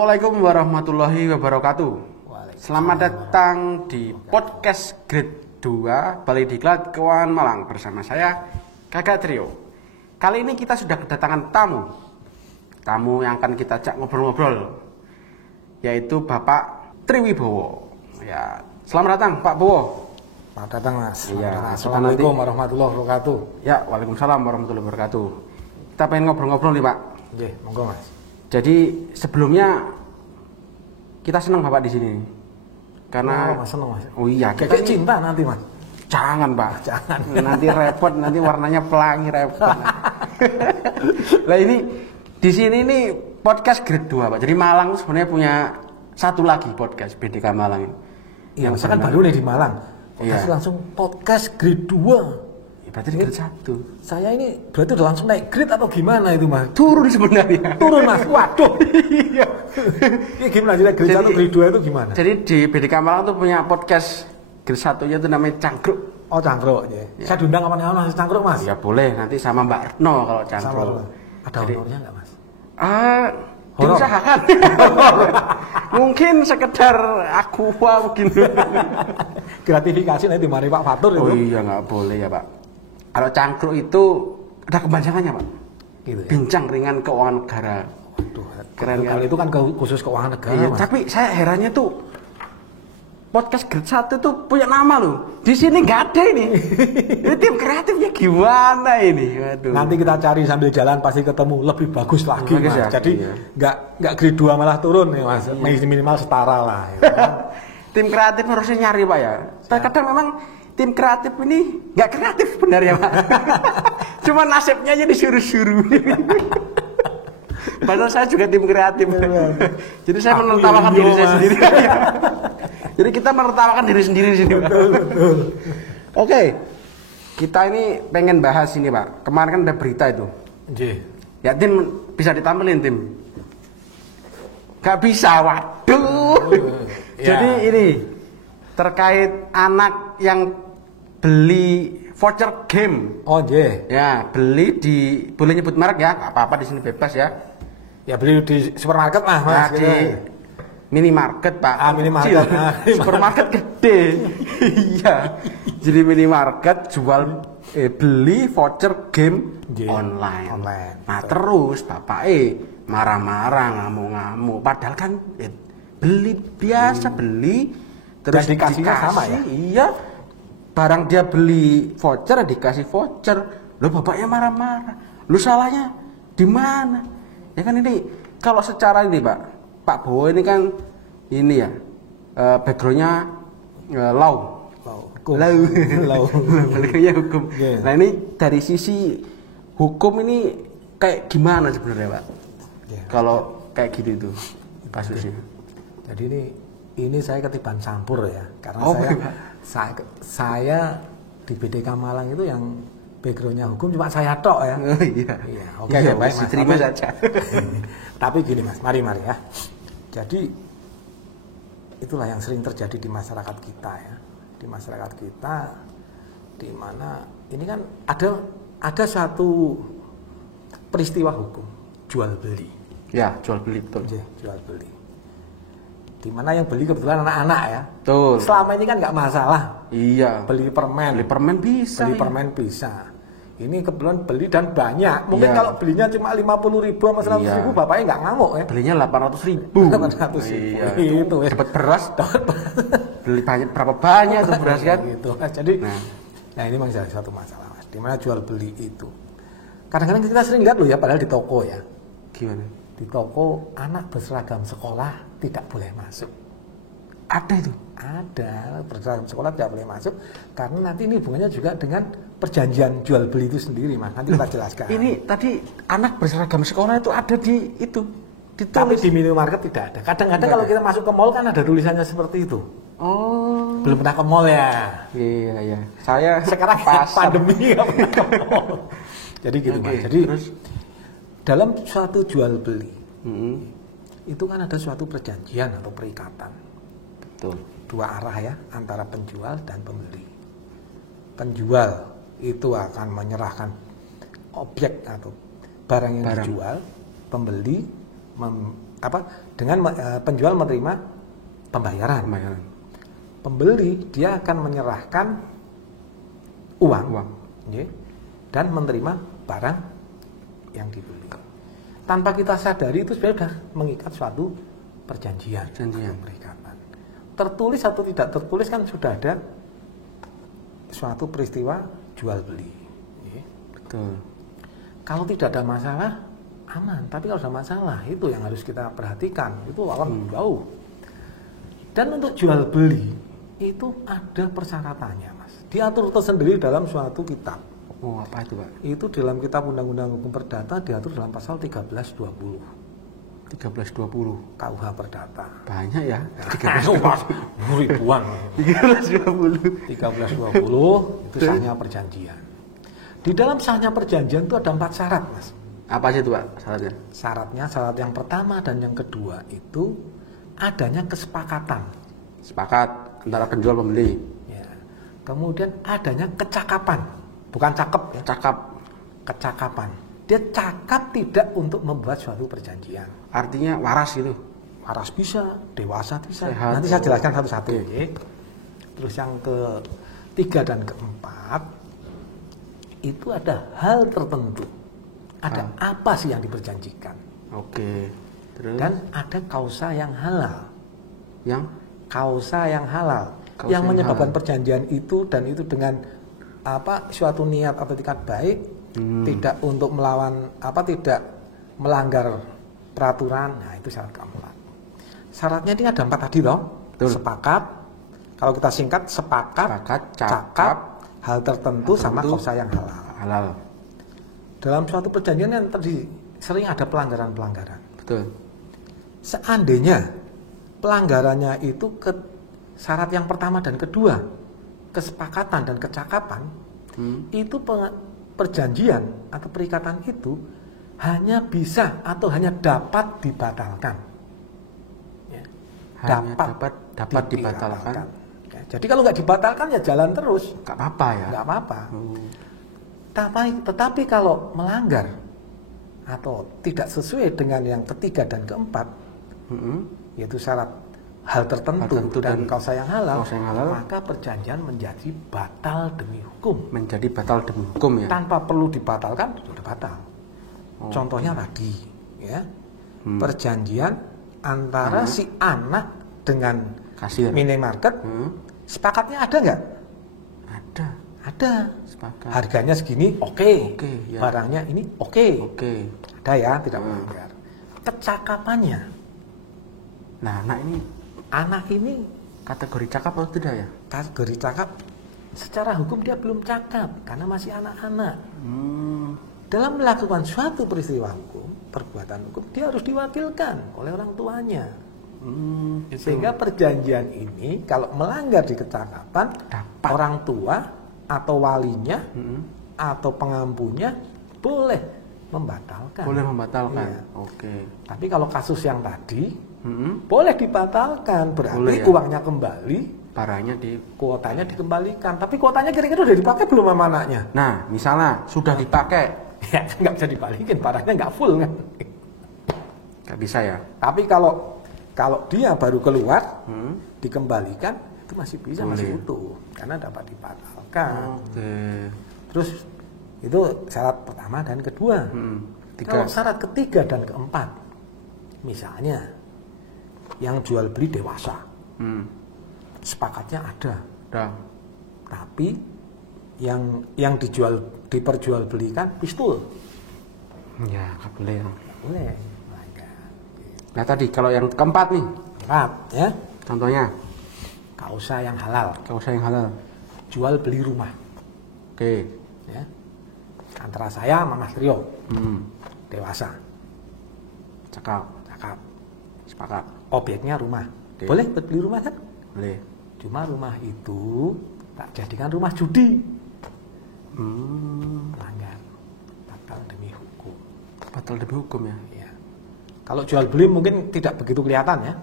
Assalamualaikum warahmatullahi wabarakatuh. Selamat datang di podcast Grade 2 Balai Diklat Keuangan Malang bersama saya Kakak Trio. Kali ini kita sudah kedatangan tamu yang akan kita ajak ngobrol-ngobrol, yaitu Bapak Triwibowo. Ya, selamat datang Pak Bowo. Selamat datang Mas. Iya, Assalamualaikum warahmatullahi wabarakatuh. Ya, waalaikumsalam warahmatullahi wabarakatuh. Kita pengen ngobrol-ngobrol nih Pak. Oke, monggo Mas. Jadi sebelumnya kita senang Bapak di sini. Karena Mas senang Mas. Oh iya, Kayak cinta nanti Mas. Jangan Pak, Jangan. nanti repot, nanti warnanya pelangi repot. Lah ini di sini nih podcast Grade 2 Pak. Jadi Malang sebenarnya punya satu lagi podcast BDK Malang ini. Iya, saya kan baru nih di Malang. Iya. Langsung podcast Grade 2. Ya, berarti Grade 1. Saya ini berarti udah langsung naik grade atau gimana itu Mas? Turun sebenarnya. Turun Mas. Waduh. Iya. Ini gimana jadi grade 1 grade 2 itu gimana? Jadi di BDK Malang tuh punya podcast Grade 1-nya tuh namanya Cangkruk. Oh, Cangkruk ya. Saya diundang kapan-kapan Mas Cangkruk Mas. Ya boleh, nanti sama Mbak Retno kalau Sama Cangkruk. ada honornya enggak Mas? Diusahakan. Mungkin sekedar aqua mungkin. Gratifikasi nanti dimari Pak Fatur itu. Oh iya, nggak boleh ya Pak. Kalau Cangkruk itu ada kepanjangannya Pak. Gitu ya. Bincang ringan keuangan negara. Waduh, Keren kan? kali itu kan khusus keuangan negara Iya, Mas. tapi saya herannya tuh podcast Grade 1 tuh punya nama loh. Di sini nggak ada ini. Ini tim kreatifnya gimana ini? Waduh. Nanti kita cari sambil jalan pasti ketemu lebih bagus lagi Bagus Mas. ya? Jadi Iya. nggak grade 2 malah turun nih Mas. Minimal setara lah. Ya kan? Tim kreatif harusnya nyari Pak ya. Kadang memang tim kreatif ini nggak kreatif sebenarnya Pak. Cuma nasibnya aja disuruh-suruh. Padahal saya juga tim kreatif. Jadi saya menertawakan diri saya sendiri. Jadi kita menertawakan diri sendiri di sini Pak. Betul. Oke. Kita ini pengen bahas ini Pak. Kemarin kan ada berita itu. Nggih. Ya tim bisa ditampilin tim. Gak bisa, waduh. Ya. Jadi ini terkait anak yang beli voucher game. Oh nggih. Ya, beli di, boleh nyebut merek ya, nggak apa-apa di sini bebas ya. Ya beli di supermarket lah Mas. Nah, gitu. di minimarket Pak. Minimarket. Kecil. Supermarket gede. Iya. Jadi minimarket jual beli voucher game Game online. Nah, betul. terus bapak marah-marah, ngamuk-ngamuk. Padahal kan beli biasa beli terus Dan dikasihnya sama ya? Iya. Barang dia beli voucher dikasih voucher. Loh bapaknya marah-marah. Lu salahnya di mana? Ya kan ini kalau secara ini Pak Bowo ini kan ini ya backgroundnya law. Backgroundnya hukum. Yeah. Nah ini dari sisi hukum ini kayak gimana sebenarnya Pak? Yeah. Kalau kayak gitu itu kasusnya. Jadi ini saya ketiban campur ya. Karena Oh, saya di BDK Malang itu yang backgroundnya hukum cuma saya tok ya. Oh iya. Iya, oke Iya, baik Mas. terima Tapi- saja. Tapi gini Mas, mari ya. Jadi itulah yang sering terjadi di masyarakat kita ya. Di masyarakat kita di mana ini kan ada satu peristiwa hukum jual beli. Ya, jual beli betul. Jual beli. Di mana yang beli kebetulan anak-anak ya. Betul. Selama ini kan nggak masalah Iya. beli permen. Beli permen bisa. Beli ya. permen bisa. Ini kebetulan beli dan banyak. Mungkin Iya. kalau belinya cuma 50.000 sama 100.000 Iya. bapaknya nggak ngamuk ya. Belinya 800.000. 800.000. Iya. Itu ya. Dapat beras. Beli banyak berapa banyak tuh beras kan? Gitu. Jadi Nah. nah ini memang salah satu masalah Mas. Di mana jual beli itu. Kadang-kadang kita sering lihat loh ya padahal di toko ya. Gimana? Di toko anak berseragam sekolah tidak boleh masuk. Ada itu. Ada berseragam sekolah tidak boleh masuk karena nanti ini hubungannya juga dengan perjanjian jual beli itu sendiri Mas. Nanti kita jelaskan. Ini tadi anak berseragam sekolah itu ada di itu. Tapi Ditulis. di minimarket tidak ada. Kadang-kadang Tidak kalau ada. kita masuk ke mall kan ada tulisannya seperti itu. Oh. Belum pernah ke mall ya. Iya, iya. Saya Sekarang pasar. pandemi nggak pernah ke mall. Jadi gitu Oke, Mas. Jadi terus? dalam suatu jual beli Mm-mm. itu kan ada suatu perjanjian atau perikatan Betul. dua arah ya antara penjual dan pembeli. Penjual itu akan menyerahkan objek atau barang yang dijual, pembeli penjual menerima pembayaran. Pembeli dia akan menyerahkan uang. Ya, dan menerima barang yang dibeli. Tanpa kita sadari itu sebenarnya sudah mengikat suatu perjanjian. Perikatan. Tertulis atau tidak tertulis kan sudah ada suatu peristiwa jual beli. Ya. Betul. Kalau tidak ada masalah aman, tapi kalau ada masalah itu yang harus kita perhatikan. Itu akan jauh. Dan untuk jual beli itu ada persyaratannya, Mas. Diatur tersendiri dalam suatu kitab. Oh, apa itu, Pak? Itu dalam kitab Undang-Undang Hukum Perdata diatur dalam pasal 1320. 1320 KUH Perdata. Banyak ya? 1320 ribuan. 1320 itu sahnya perjanjian. Di dalam sahnya perjanjian itu ada 4 syarat, Mas. Apa sih itu, Pak, syaratnya? Syarat yang pertama dan yang kedua itu adanya kesepakatan. Sepakat antara penjual pembeli. Ya. Kemudian adanya kecakapan, bukan cakep ya. Kecakapan. Dia cakap tidak untuk membuat suatu perjanjian. Artinya waras gitu. Waras bisa, dewasa bisa. Sehat. Nanti saya jelaskan satu-satu. Okay. Terus yang ketiga dan keempat itu ada hal tertentu. Ada apa sih yang diperjanjikan? Oke. Terus? Dan ada kausa yang halal. Yang? Kausa yang halal. Yang menyebabkan perjanjian itu dan itu dengan suatu niat atau etikat baik, tidak untuk melawan tidak melanggar peraturan. Nah, itu syarat keempat. Syaratnya ini ada 4 tadi loh. Betul. Sepakat. Kalau kita singkat sepakat, cakap, hal tertentu sama kausa yang halal. Dalam suatu perjanjian yang tadi sering ada pelanggaran-pelanggaran. Betul. Seandainya pelanggarannya itu ke syarat yang pertama dan kedua, kesepakatan dan kecakapan, itu perjanjian atau perikatan itu hanya bisa atau hanya dapat dibatalkan. Ya. Dapat dibatalkan. Ya, jadi kalau nggak dibatalkan ya jalan terus. Nggak apa-apa ya? Nggak apa-apa. Tetapi kalau melanggar atau tidak sesuai dengan yang ketiga dan keempat, yaitu syarat hal tertentu dan kausa yang halal, maka perjanjian menjadi batal demi hukum. Menjadi batal demi hukum ya? Tanpa perlu dibatalkan, sudah batal. Contohnya tadi, ya, perjanjian antara si anak dengan kasir minimarket, sepakatnya ada nggak? Ada. Sepakat. Harganya segini, oke. Ya. Barangnya ini oke. Ada ya, tidak melanggar. Kecakapannya. Nah, anak ini kategori cakap atau tidak ya? Kategori cakap, secara hukum dia belum cakap karena masih anak-anak. Dalam melakukan suatu peristiwa hukum, perbuatan hukum, dia harus diwakilkan oleh orang tuanya. Sehingga perjanjian ini kalau melanggar di kecakapan, orang tua atau walinya atau pengampunya boleh membatalkan. Iya. Oke. Tapi kalau kasus yang tadi boleh dibatalkan, berarti boleh, ya? uangnya kembali, barangnya kuotanya dikembalikan. Tapi kuotanya kira-kira udah dipakai belum sama anaknya? Nah, misalnya sudah dipakai, ya nggak bisa dibalikin, barangnya nggak full kan? Nggak bisa ya. Tapi kalau dia baru keluar dikembalikan, itu masih bisa, masih utuh karena dapat dibatalkan. Terus itu syarat pertama dan kedua. Kalau syarat ketiga dan keempat, misalnya yang jual beli dewasa, sepakatnya ada. Tapi yang diperjualbelikan pistol, ya nggak boleh. Nggak boleh. Nah tadi kalau yang keempat nih, ya. Contohnya kausa yang halal. Jual beli rumah. Oke. Ya. Antara saya sama Mas Trio. Dewasa. Cakap. Sepakat. Objeknya rumah. Boleh beli rumah kan? Boleh. Cuma rumah itu tak jadikan rumah judi. Melanggar. Batal demi hukum ya. Kalau jual beli mungkin tidak begitu kelihatan ya.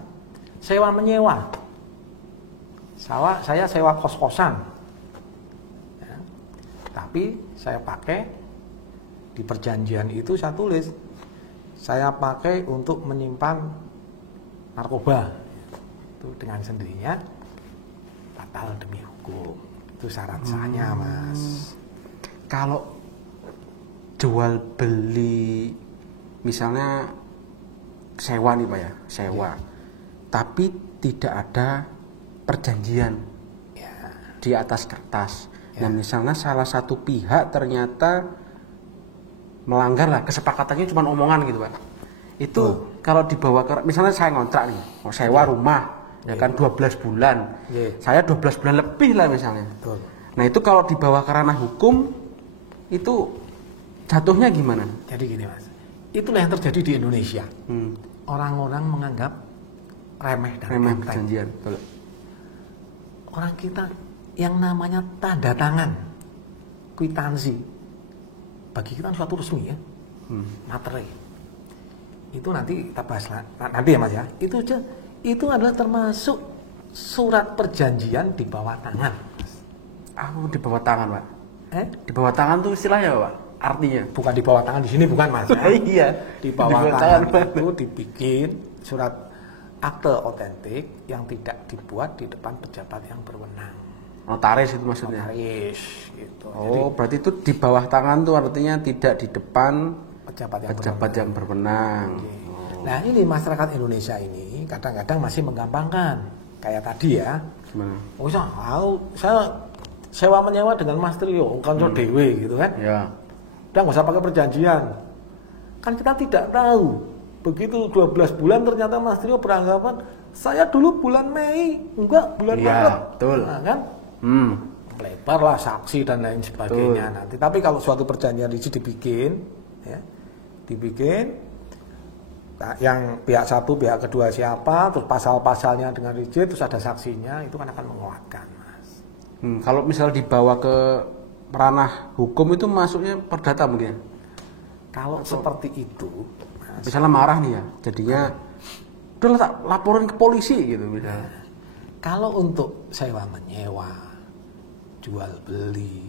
Sewa menyewa. Saya sewa kos-kosan. Ya. Tapi saya pakai di perjanjian itu saya tulis saya pakai untuk menyimpan narkoba itu dengan sendirinya batal demi hukum. Itu syarat sahnya, Mas. Kalau jual beli misalnya sewa nih Pak ya, sewa. Tapi tidak ada perjanjian di atas kertas. Nah, misalnya salah satu pihak ternyata melanggar lah, kesepakatannya cuma omongan gitu Pak. Itu kalau dibawa ke, misalnya saya ngontrak nih, mau sewa rumah, ya kan 12 bulan. Saya 12 bulan lebih lah misalnya. Nah, itu kalau dibawa ke ranah hukum, itu jatuhnya gimana? Jadi gini Mas, itulah yang terjadi di Indonesia. Orang-orang menganggap remeh dan enteng. Perjanjian. Betul. Orang kita yang namanya tanda tangan, kwitansi, bagi kita suatu resmi ya, materai. Itu nanti kita bahas nanti ya Mas ya. Itu adalah termasuk surat perjanjian di bawah tangan. Di bawah tangan Pak. Di bawah tangan tuh istilahnya Pak? Artinya? Bukan di bawah tangan di sini bukan Mas. Ya? Iya. Di bawah tangan itu dibikin surat akte otentik yang tidak dibuat di depan pejabat yang berwenang. Notaris itu maksudnya? Notaris gitu. Jadi, berarti itu di bawah tangan tuh artinya tidak di depan pejabat yang berwenang. Nah ini masyarakat Indonesia ini kadang-kadang masih menggampangkan. Kayak tadi ya. Gimana? Saya sewa menyewa dengan Mas Trio, kantor dewe gitu kan. Ya. Udah nggak usah pakai perjanjian. Kan kita tidak tahu. Begitu 12 bulan ternyata Mas Trio beranggapan saya dulu bulan Mei, enggak bulan Maret. Betul. Nah, kan? Lebar lah saksi dan lain sebagainya nanti. Tapi kalau suatu perjanjian itu dibikin, ya, yang pihak satu, pihak kedua siapa, terus pasal-pasalnya dengan rigid, terus ada saksinya, itu kan akan menguatkan, Mas. Kalau misal dibawa ke ranah hukum itu masuknya perdata mungkin. Kalau seperti itu, Mas, misalnya marah nih ya, jadinya udah tak laporin ke polisi gitu misalnya. Kalau untuk sewa menyewa, jual beli,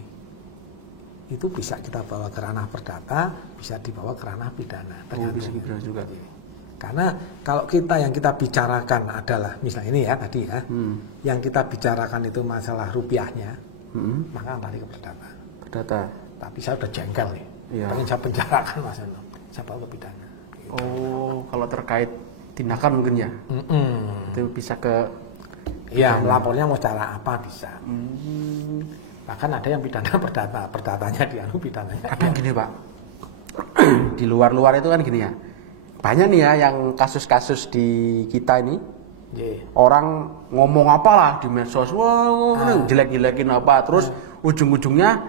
itu bisa kita bawa ke ranah perdata, bisa dibawa ke ranah pidana. Bisa pidana juga. Karena kalau yang kita bicarakan adalah misalnya ini ya tadi ya, yang kita bicarakan itu masalah rupiahnya, maka lari ke perdata. Perdata. Tapi saya udah jengkel nih, pengen saya penjarakan Mas Eno, saya bawa ke pidana. Gitu. Kalau terkait tindakan mungkin ya, itu bisa ke. Iya, melapornya mau cara apa bisa. Bahkan ada yang pidana perdata, perdatanya pidananya. Kadang gini Pak, di luar itu kan gini ya, banyak nih ya yang kasus-kasus di kita ini, orang ngomong apalah di medsos, jelek-jelekin apa, terus ujung-ujungnya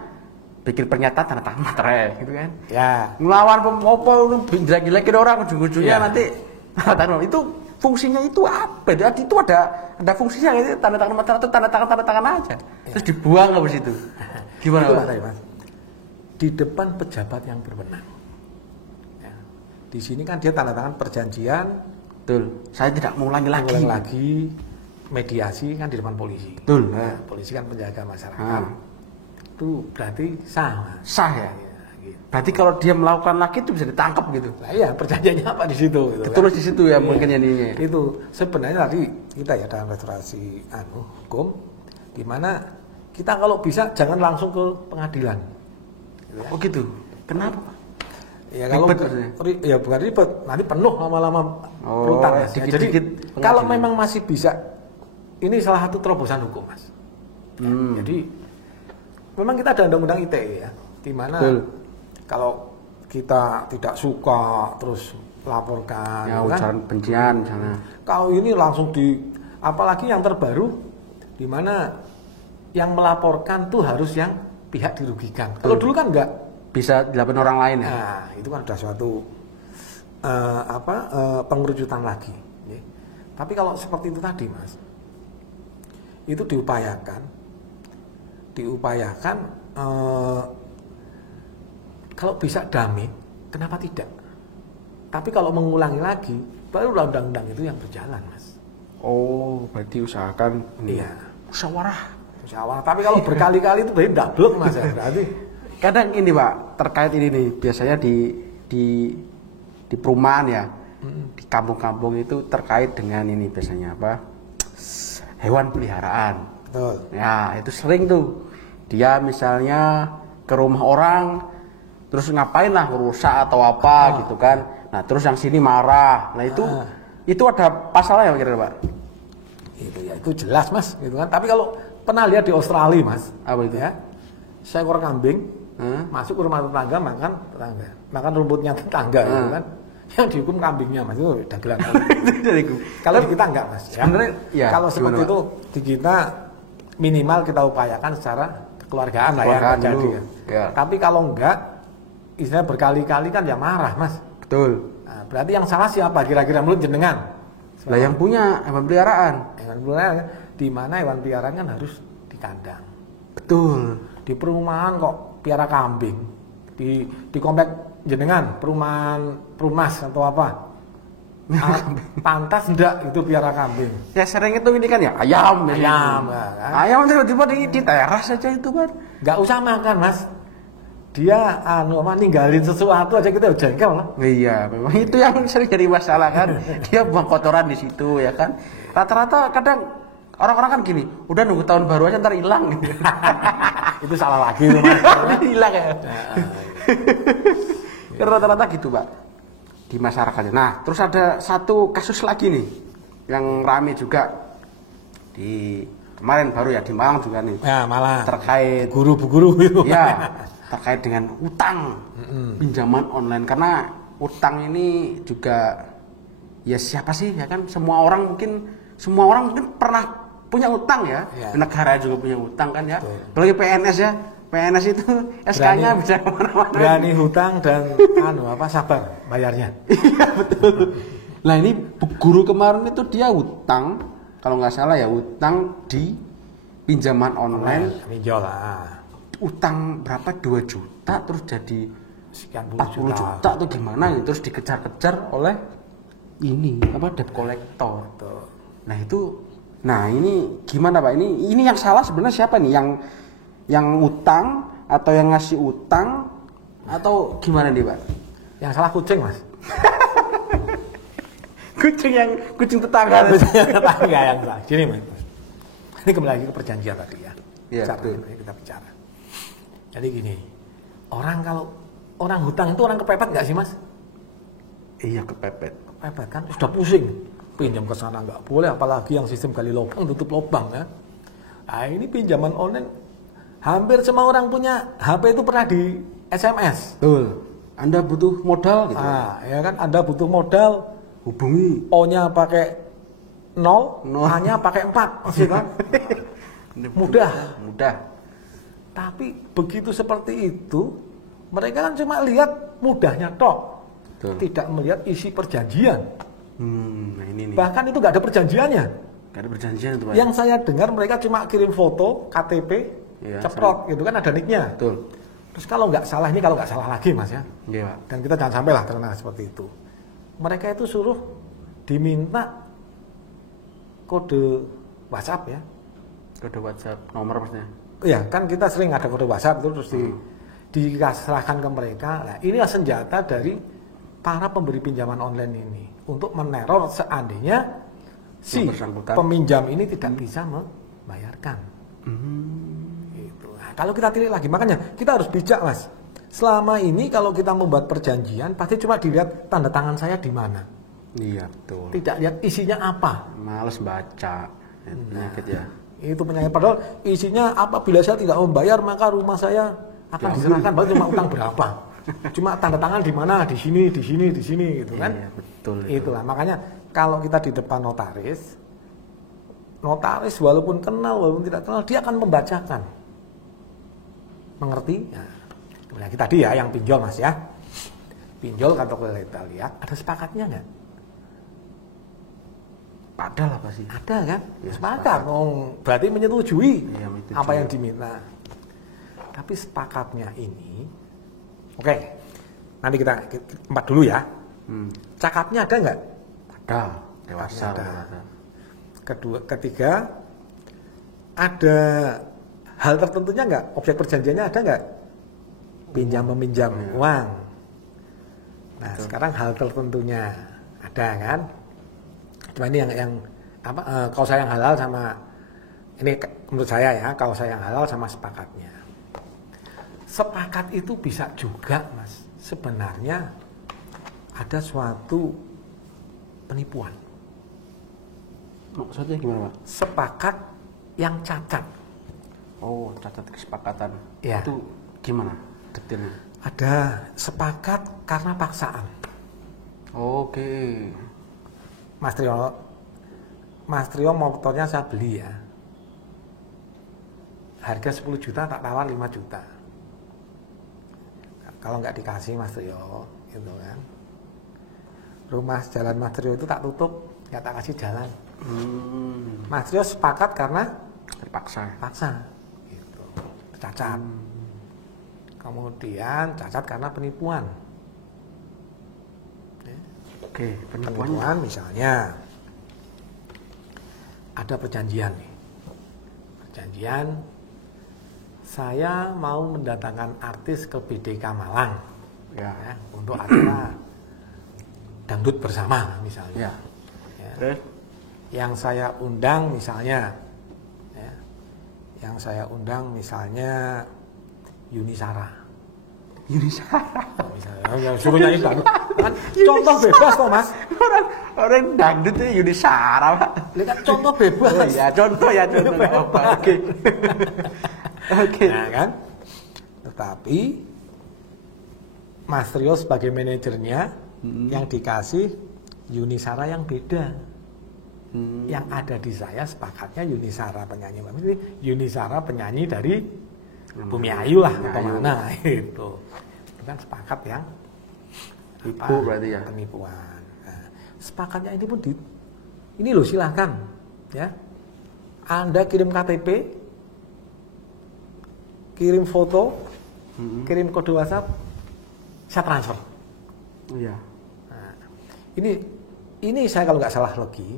bikin pernyataan tanda tangan materai gitu kan. Ya. Ngelawan pemopo, jelek-jelekin orang, ujung-ujungnya nanti tanda tangan itu. Fungsinya itu apa? Itu ada fungsinya itu tanda tangan materai atau tanda tangan aja. Terus dibuang habis itu. Gimana Pak? Mas? Di depan pejabat yang berwenang. Ya. Di sini kan dia tanda tangan perjanjian. Betul. Saya tidak mengulangi lagi. Mediasi kan di depan polisi. Betul. Nah, polisi kan penjaga masyarakat. Itu berarti sah. Mas. Sah ya. Berarti kalau dia melakukan lagi itu bisa ditangkap gitu. Nah, iya, perjanjiannya apa di situ gitu. Terus di situ ya mungkin ini. Itu sebenarnya tadi kita ya dalam restorasi hukum di mana kita kalau bisa jangan langsung ke pengadilan. Gitu ya. Oh gitu. Kenapa, Pak? Ya kalau ya bukan ribet, nanti penuh lama-lama berutang. Dikit-dikit. Kalau memang masih bisa, ini salah satu terobosan hukum, Mas. Ya, jadi memang kita ada undang-undang ITE ya, di mana kalau kita tidak suka terus laporkan ya ujaran kebencian misalnya. Kalau ini langsung apalagi yang terbaru di mana yang melaporkan tuh harus yang pihak dirugikan. Kalau dulu kan enggak bisa dilakukan orang lain ya. Nah, itu kan sudah suatu pengerucutan lagi. Tapi kalau seperti itu tadi, Mas, itu diupayakan kalau bisa damai, kenapa tidak? Tapi kalau mengulangi lagi, baru undang-undang itu yang berjalan, Mas. Oh, berarti usahakan. Iya. Musyawarah. Tapi kalau berkali-kali itu berarti double, Mas. Berarti. Kadang ini Pak, terkait ini nih, biasanya di perumahan ya, di kampung-kampung itu terkait dengan ini biasanya apa? Hewan peliharaan. Betul. Ya, itu sering tuh. Dia misalnya ke rumah orang terus ngapain lah rusak atau apa gitu kan. Nah, terus yang sini marah. Nah, itu ada pasalnya kira-kira, Pak? Itu ya, itu jelas Mas, gitu kan. Tapi kalau pernah lihat di Australia Mas, Apa itu? ya, seekor kambing masuk ke rumah tetangga makan rumputnya tetangga, gitu kan. Yang dihukum kambingnya Mas, itu dagelan. Kalau kita enggak Mas, ya. Sebenarnya ya, Kalau seperti itu di kita minimal kita upayakan secara kekeluargaan lah ya terjadi. Ya. Tapi kalau enggak, istilahnya berkali-kali kan ya marah Mas. Betul. Nah, berarti yang salah siapa kira-kira menurut jenengan? Lah yang punya hewan peliharaan. Hewan peliharaan kan, di mana hewan peliharaan kan harus di kandang. Betul. Di perumahan kok piara kambing. Di komplek jenengan, perumas atau apa? Pantas enggak itu piara kambing? Ya sering itu ini kan ya ayam. Ayam, kan? Ayam tiba-tiba di teras saja itu kan. Nggak usah makan Mas. Dia ninggalin sesuatu aja kita jengkel lah. Iya, memang itu yang sering jadi masalah kan. Dia buang kotoran di situ ya kan. Rata-rata kadang orang-orang kan gini, udah nunggu tahun baru aja ntar hilang gitu. Itu salah lagi tuh Mas. Hilang ya. Rata-rata gitu, Pak. Di masyarakatnya. Nah, terus ada satu kasus lagi nih yang rame juga di kemarin baru ya di Malang juga nih. Ya, Malang. Terkait bu guru itu. Ya, terkait dengan utang pinjaman online karena utang ini juga ya siapa sih ya kan semua orang mungkin pernah punya utang ya. Negara juga punya utang kan ya. Apalagi PNS ya. PNS itu SK-nya bisa kemana-mana. Berani hutang dan sabar bayarnya. Iya betul. Nah ini guru kemarin itu dia utang kalau nggak salah ya utang di pinjaman online. Pinjol lah. Utang berapa 2 juta terus jadi sekian 40 juta atau gimana gitu terus dikejar-kejar oleh ini debt collector. Nah ini gimana Pak? Ini yang salah sebenarnya siapa nih? Yang utang atau yang ngasih utang atau gimana nih Pak? Yang salah kucing Mas. kucing tetangga. Tetangga yang salah. Gini Mas. Ini kembali lagi ke perjanjian tadi ya. Iya, betul. Kita bicara. Jadi gini, kalau orang hutang itu orang kepepet nggak sih Mas? Iya kepepet. Kepepet kan sudah pusing, pinjam ke sana nggak boleh, apalagi yang sistem gali lubang tutup lubang ya. Nah ini pinjaman online, hampir semua orang punya HP itu pernah di SMS. Betul. Anda butuh modal gitu. Ya kan, Anda butuh modal, hubungi. O-nya pakai 0, A-nya pakai 4, gitu kan? Mudah. Tapi begitu seperti itu, mereka kan cuma lihat mudahnya tok, tidak melihat isi perjanjian. Nah ini nih. Bahkan itu nggak ada perjanjiannya. Nggak ada perjanjian itu Pak. Yang saya dengar mereka cuma kirim foto, KTP, ceprot, gitu kan ada nicknya. Betul. Terus kalau nggak salah lagi Mas ya. Iya Pak. Dan kita jangan sampai lah terkena seperti itu. Mereka itu suruh diminta kode WhatsApp ya. Kode WhatsApp nomor maksudnya. Ya kan kita sering ada kode WhatsApp itu terus diserahkan ke mereka. Nah, inilah senjata dari para pemberi pinjaman online ini untuk meneror seandainya si peminjam ini tidak bisa membayarkan. Gitu. Nah, kalau kita tilik lagi, makanya kita harus bijak Mas. Selama ini kalau kita membuat perjanjian pasti cuma dilihat tanda tangan saya di mana. Iya betul. Tidak lihat isinya apa. Males baca. Penyakit ya. Itu penyakit, padahal isinya apabila saya tidak membayar maka rumah saya akan diserahkan, baru cuma utang berapa, cuma tanda tangan di mana, di sini gitu kan. Iya, betul. Itulah makanya kalau kita di depan notaris walaupun kenal walaupun tidak kenal dia akan membacakan, mengerti. Nah, kita tadi ya yang pinjol Mas ya, pinjol kalau kita lihat ada sepakatnya nggak? Padahal apa sih? Ada kan? Ya, sepakat. Berarti menyetujui apa yang diminta. Tapi sepakatnya ini, oke. Nanti kita empat dulu ya. Cakapnya ada nggak? Ada. Dewasa. Ada. Ketiga, ada hal tertentunya nggak? Objek perjanjiannya ada nggak? Pinjam meminjam uang. Nah, sekarang hal tertentunya Ada kan? Cuma ini yang kausa yang halal sama ini menurut saya ya, kausa yang halal sama sepakatnya. Sepakat itu bisa juga, Mas. Sebenarnya ada suatu penipuan. Maksudnya gimana, Pak? Sepakat yang cacat. Oh, cacat kesepakatan. Ya. Itu gimana detailnya? Ada sepakat karena paksaan. Oke. Mas Trio motornya saya beli ya. Harga 10 juta tak tawar 5 juta. Kalau nggak dikasih Mas Trio, gitu kan. Rumah jalan Mas Trio itu tak tutup, nggak tak kasih jalan. Mas Trio sepakat karena Terpaksa. paksa, gitu. Cacat. Kemudian cacat karena penipuan. Oke, penipuannya. Penipuan misalnya ada perjanjian nih. Perjanjian saya mau mendatangkan artis ke BDK Malang Ya. ya, untuk acara dangdut bersama misalnya. Ya. Ya. Yang saya undang misalnya ya, yang saya undang misalnya Yuni Shara. Misalnya yang suruh nyanyi dangdut. Kan contoh bebas kok, Mas. Orang dangdut itu Yuni Shara, Pak. Lihat contoh bebas. Oh, ya, contoh. Oke. Oke. Nah, kan? Tetapi Mas Trio sebagai manajernya yang dikasih Yuni Shara yang beda. Yang ada di saya sepakatnya Yuni Shara penyanyi. Yuni Shara penyanyi dari Bumi Ayu lah atau mana itu kan sepakat yang Tipu berarti ya. Penipuan. Nah, sepakatnya ini pun ini loh silakan ya. Anda kirim KTP, kirim foto, kirim kode WhatsApp, saya transfer. Iya. Nah, ini saya kalau nggak salah lagi,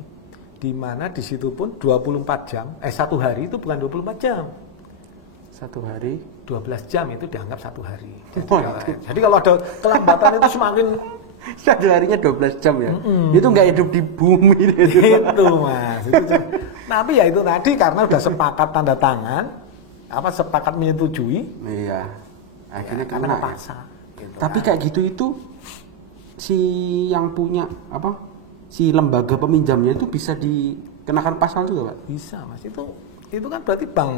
di mana di situ pun 24 jam, 1 hari itu bukan 24 jam. 1 hari 12 jam itu dianggap 1 hari. Oh, Jadi kalau ada kelambatan itu semakin 1 harinya 12 jam ya. Itu nggak hidup di bumi itu, Mas. Tapi ya itu tadi karena udah sepakat tanda tangan, sepakat menyetujui. Iya. Akhirnya Ya, karena karena paksa. Gitu, tapi kan. kayak gitu itu si yang punya si lembaga peminjamnya itu bisa dikenakan pasal juga, Pak? Bisa, Mas. Itu kan berarti bank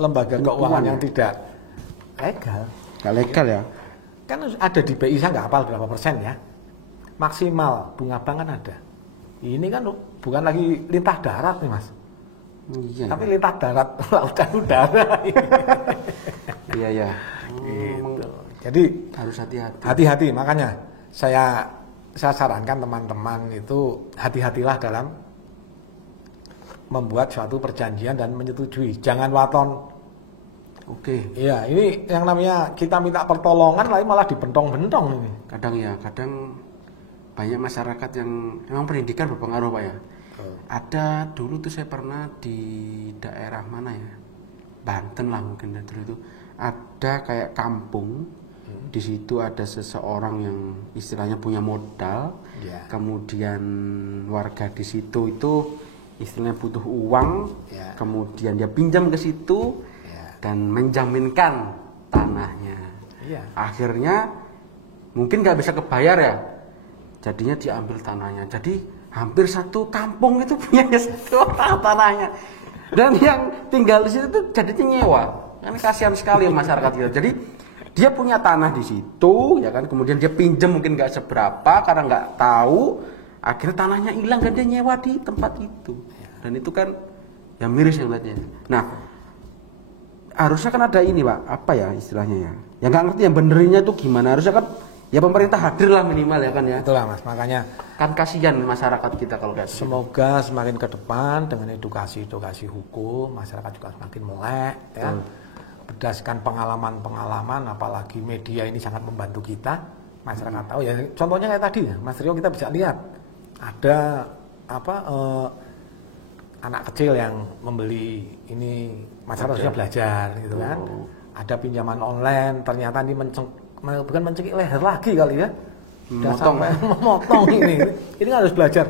lembaga Penipuan keuangan ya? yang tidak legal. Nggak legal ya? Kan ada di BI, saya nggak hafal berapa persen ya. Maksimal bunga bank kan ada. Ini kan bukan lagi lintah darat nih, Mas. Iya. Tapi lintah darat laut dan udara. Iya ya. Gitu. Jadi Harus hati-hati. hati-hati, makanya saya sarankan teman-teman itu hati-hatilah dalam membuat suatu perjanjian dan menyetujui. Jangan waton. Oke. Iya, ini yang namanya kita minta pertolongan lalu malah dibentong-bentong ini. Kadang banyak masyarakat yang memang pendidikan berpengaruh, Pak ya. Ada dulu tuh saya pernah di daerah mana ya? Banten lah mungkin dulu itu. Ada kayak kampung. Di situ ada seseorang yang istilahnya punya modal. Ya. Kemudian warga di situ itu istilahnya butuh uang. Ya. Kemudian dia pinjam ke situ. Dan menjaminkan tanahnya. Iya. Akhirnya mungkin nggak bisa kebayar ya, jadinya diambil tanahnya. Jadi hampir satu kampung itu punya satu tanahnya. Dan yang tinggal di situ tuh jadinya nyewa. Kan kasihan sekali masyarakat kita. Jadi dia punya tanah di situ, ya kan. Kemudian dia pinjam mungkin nggak seberapa karena nggak tahu. Akhirnya tanahnya hilang dan dia nyewa di tempat itu. Dan itu kan ya miris yang lihatnya. Nah, harusnya kan ada ini, Pak, apa ya istilahnya ya, yang nggak ngerti yang benerinnya itu gimana. Harusnya kan ya pemerintah hadir lah minimal ya kan ya. Itulah, Mas, makanya Kan kasihan masyarakat kita kalau kayak gitu. semoga semakin ke depan dengan edukasi hukum masyarakat juga semakin melek ya. Berdasarkan pengalaman apalagi media ini sangat membantu kita, masyarakat tahu ya. Contohnya kayak tadi ya, Mas Rio, kita bisa lihat ada anak kecil yang membeli ini, masyarakat harusnya belajar gitu kan. Ada pinjaman online, ternyata ini bukan mencekik leher lagi kali ya. Udah sampai memotong ini. Ini harus belajar.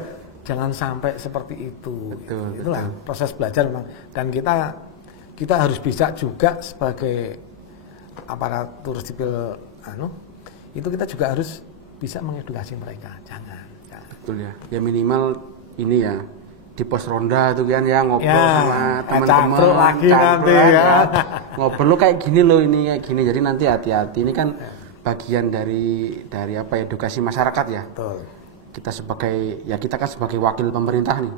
Jangan sampai seperti itu. Betul, Itulah proses belajar memang. Dan kita harus bisa juga sebagai aparatur sipil itu kita juga harus bisa mengedukasi mereka. Jangan. Betul ya. Ya minimal ini ya di pos ronda tuh kan ya ngobrol sama teman-teman lagi nanti ya. Ngobrol lo kayak gini loh, ini kayak gini. Jadi nanti hati-hati. Ini kan bagian dari apa edukasi masyarakat ya. Betul. Kita kan sebagai wakil pemerintah nih.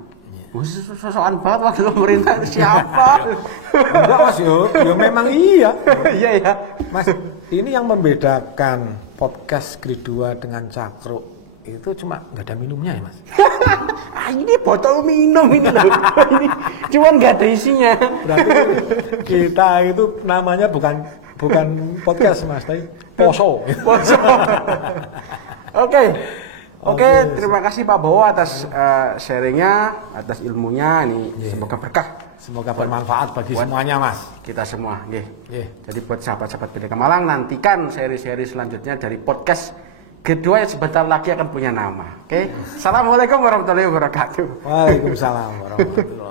Sosokan banget wakil pemerintah siapa? Enggak Mas yo memang iya. Iya ya. Mas, ini yang membedakan podcast Grade 2 dengan Cakro itu cuma nggak ada minumnya ya Mas. Ini botol minum ini loh. Ini cuma nggak ada isinya. Berarti kita itu namanya bukan podcast Mas, tapi poso. Oke, terima kasih Pak Bowo atas sharingnya, atas ilmunya. Ini semoga berkah. Semoga bermanfaat bagi semuanya Mas. Kita semua. Jadi buat sahabat-sahabat BDK Malang, nantikan seri-seri selanjutnya dari podcast kedua yang sebentar lagi akan punya nama. Oke. Assalamualaikum warahmatullahi wabarakatuh. Waalaikumsalam warahmatullahi wabarakatuh.